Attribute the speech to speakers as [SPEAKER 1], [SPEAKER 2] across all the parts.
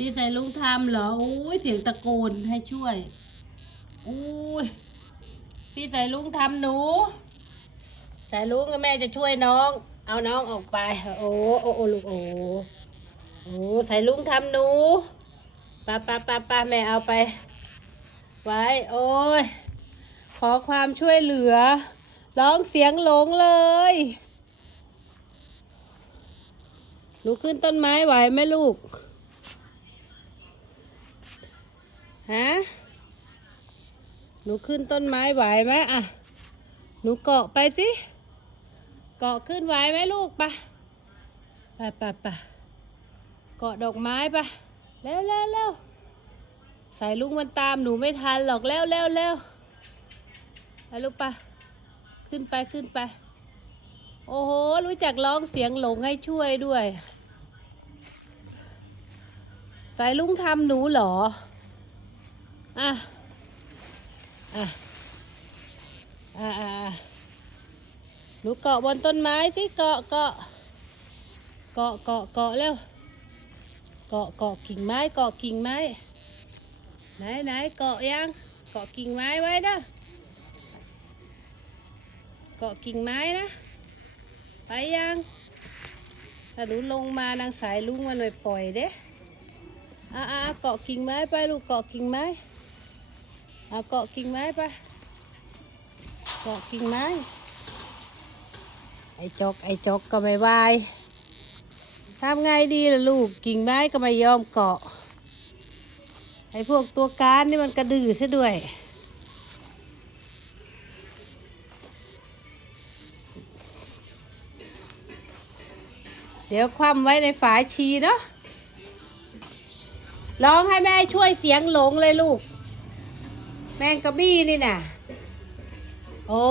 [SPEAKER 1] พี่ใสายลุงทำเหรออุ้ยเสียงตะโกนให้ช่วยอุ้ยพี่ใสายลุงทำหนูใสายลุงกับแม่จะช่วยน้อง เอาน้องออกไป โอ้โอ้โอ้ลูกโอ้โอ้สายลุงทำหนูป้าป้าป้าป้าแม่เอาไป ไว้ โอ้ยขอความช่วยเหลือ ร้องเสียงหลงเลยหนูขึ้นต้นไม้ไหวไหมลูก ฮะ หนูขึ้นต้นไม้ไหวไหมอะ หนูเกาะไปสิ เกาะขึ้นไหวไหมลูกปะปไปไปเกาะดอกไม้ปะเร็วเร็วเร็วสายลุงมันตามหนูไม่ทันหรอกเร็วเร็วเร็วไปลูกปะขึ้นไปขึ้นไป โอ้โห รู้จักร้องเสียงหลงให้ช่วยด้วย สายลุงทำหนูเหรอ อะอะอะอะอะหนูเกาะบนต้นไม้สิเกาะเกาะเกาะเกาะเกาะเร็วเกาะเกาะกิ่งไม้เกาะกิ่งไม้ไหนไหนเกาะยังเกาะกิ่งไม้ไว้นะเกาะกิ่งไม้นะ ไปยังถ้าหนูลงมานางสายลุงมันไม่ปล่อยเด้อะอะเกาะกิ่งไม้ไปลูกเกาะกิ่งไม้ เอาเกาะกิ่งไม้ไปเกาะกิ่งไม้ ไอ้จกไอ้จกก็ไม่วายทำไงดีล่ะลูกกิ่งไม้ก็ไม่ยอมเกาะ ไอ้พวกตัวการนี่มันกระดือซะด้วย เดี๋ยวคว่ำไว้ในฝาชีเนาะร้องให้แม่ช่วยเสียงหลงเลยลูก แมงกะบี้นี่น่ะ โอ้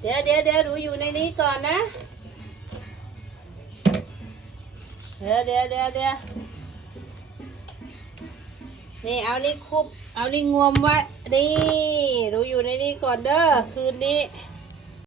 [SPEAKER 1] เดี๋ยวเดี๋ยวเดี๋ยวหนูอยู่ในนี้ก่อนนะ เดี๋ยวเดี๋ยวเดี๋ยวเดี๋ยวนี่เอานี่คุบ เอานี่งวมไว้ นี่หนูอยู่ในนี้ก่อนเด้อ คืนนี้